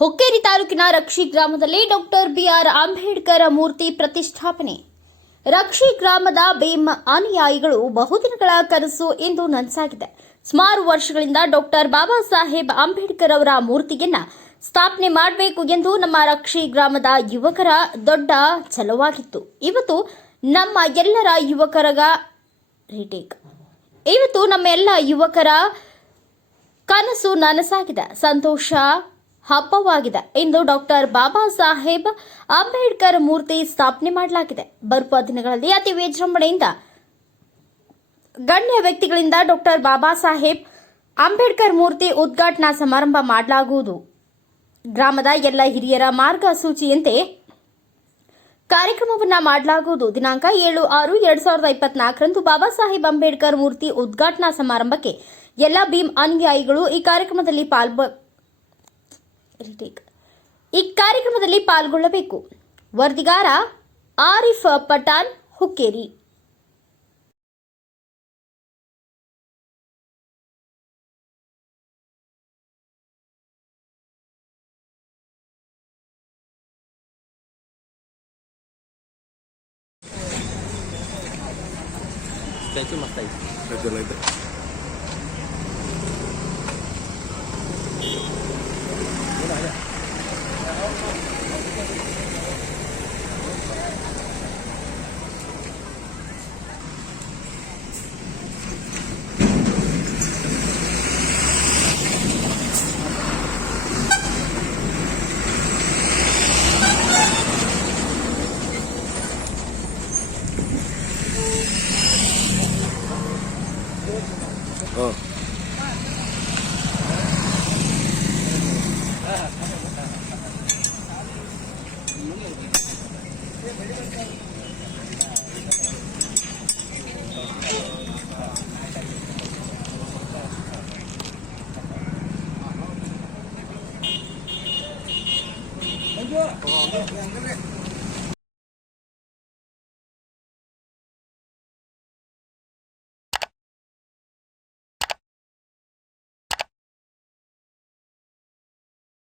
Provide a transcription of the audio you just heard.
ಹುಕ್ಕೇರಿ ತಾಲೂಕಿನ ರಕ್ಷಿ ಗ್ರಾಮದಲ್ಲಿ doctor B R Ambedkar ಮೂರ್ತಿ ಪ್ರತಿಷ್ಠಾಪನೆ. ರಕ್ಷಿ ಗ್ರಾಮದ ಭೀಮ್ ಅನುಯಾಯಿಗಳು ಬಹುದಿನಗಳ ಕನಸು ಇಂದು ನನಸಾಗಿದೆ. ಸುಮಾರು ವರ್ಷಗಳಿಂದ ಡಾಕ್ಟರ್ ಬಾಬಾ ಸಾಹೇಬ್ ಅಂಬೇಡ್ಕರ್ ಅವರ ಮೂರ್ತಿಯನ್ನ ಸ್ಥಾಪನೆ ಮಾಡಬೇಕು ಎಂದು ನಮ್ಮ ರಕ್ಷಿ ಗ್ರಾಮದ ಯುವಕರ ದೊಡ್ಡ ಛಲವಾಗಿತ್ತು. ಇವತ್ತು ನಮ್ಮ ಯುವಕರ ಕನಸು ನನಸಾಗಿದೆ. ಸಂತೋಷ ಹಬ್ಬವಾಗಿದೆ. ಇಂದು ಡಾಕ್ಟರ್ ಬಾಬಾ ಸಾಹೇಬ್ ಅಂಬೇಡ್ಕರ್ ಮೂರ್ತಿ ಸ್ಥಾಪನೆ ಮಾಡಲಾಗಿದೆ. ಬರುವ ದಿನಗಳಲ್ಲಿ ಅತಿ ವಿಜೃಂಭಣೆಯಿಂದ ಗಣ್ಯ ವ್ಯಕ್ತಿಗಳಿಂದ ಡಾಕ್ಟರ್ ಬಾಬಾ ಸಾಹೇಬ್ ಅಂಬೇಡ್ಕರ್ ಮೂರ್ತಿ ಉದ್ಘಾಟನಾ ಸಮಾರಂಭ ಮಾಡಲಾಗುವುದು. ಗ್ರಾಮದ ಎಲ್ಲ ಹಿರಿಯರ ಮಾರ್ಗಸೂಚಿಯಂತೆ ಕಾರ್ಯಕ್ರಮವನ್ನು ಮಾಡಲಾಗುವುದು. ದಿನಾಂಕ 7/6/2024 ಬಾಬಾ ಸಾಹೇಬ್ ಅಂಬೇಡ್ಕರ್ ಮೂರ್ತಿ ಉದ್ಘಾಟನಾ ಸಮಾರಂಭಕ್ಕೆ ಎಲ್ಲ ಭೀಮ್ ಅನುಯಾಯಿಗಳು ಈ ಕಾರ್ಯಕ್ರಮದಲ್ಲಿ ಪಾಲ್ಗೊಳ್ಳಬೇಕು. ವರದಿಗಾರ ಆರಿಫ್ ಪಠಾಣ್, ಹುಕ್ಕೇರಿ. ಸ್ಟ್ಯಾಚು ಮಸ್ತಾಗಿದೆ.